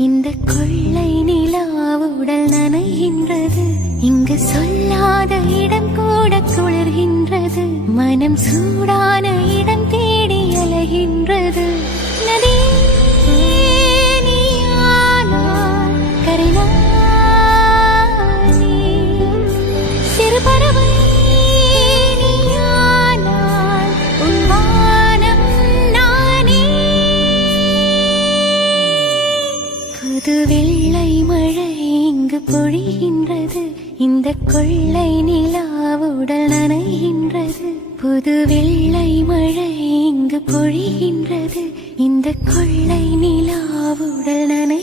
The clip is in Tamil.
இந்த கொள்ளை நிலாவுடல் நனைகின்றது. இங்கு சொல்லாத இடம் கூட குளிர்கின்றது. மனம் சூடான இடம் தேடி அலைகின்றது. நதி புது வெள்ளை மழை இங்கு பொழிகின்றது. இந்த கொள்ளை நிலாவுடல் நனைகின்றது. புது வெள்ளை மழை இங்கு பொழிகின்றது. இந்த கொள்ளை நிலாவுடல் நனை